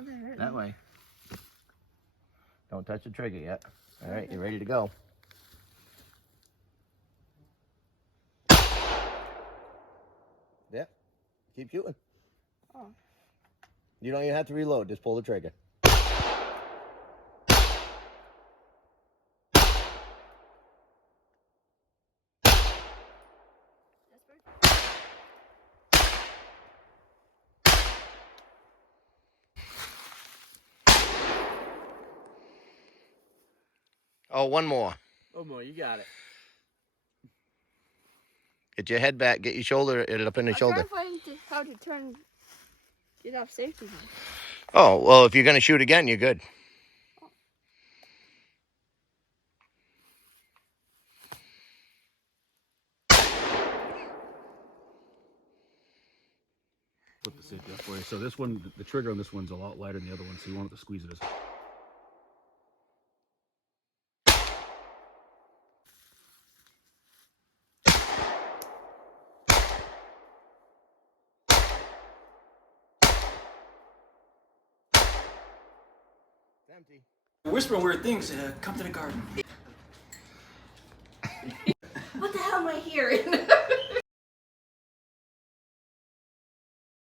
Oh, they're hurting. That way. Don't touch the trigger yet. All right, you're ready to go. Yeah. Keep shooting. Oh. You don't even have to reload. Just pull the trigger. Oh, one more. One more, you got it. Get your head back. Get your shoulder. It up in the shoulder. I'm trying to find how to turn. Get off safety mode. Oh, well, if you're going to shoot again, you're good. Put the safety up for you. So this one, the trigger on this one's a lot lighter than the other one, so you want it to squeeze it as. It's empty. Whispering weird things. Come to the garden. What the hell am I hearing?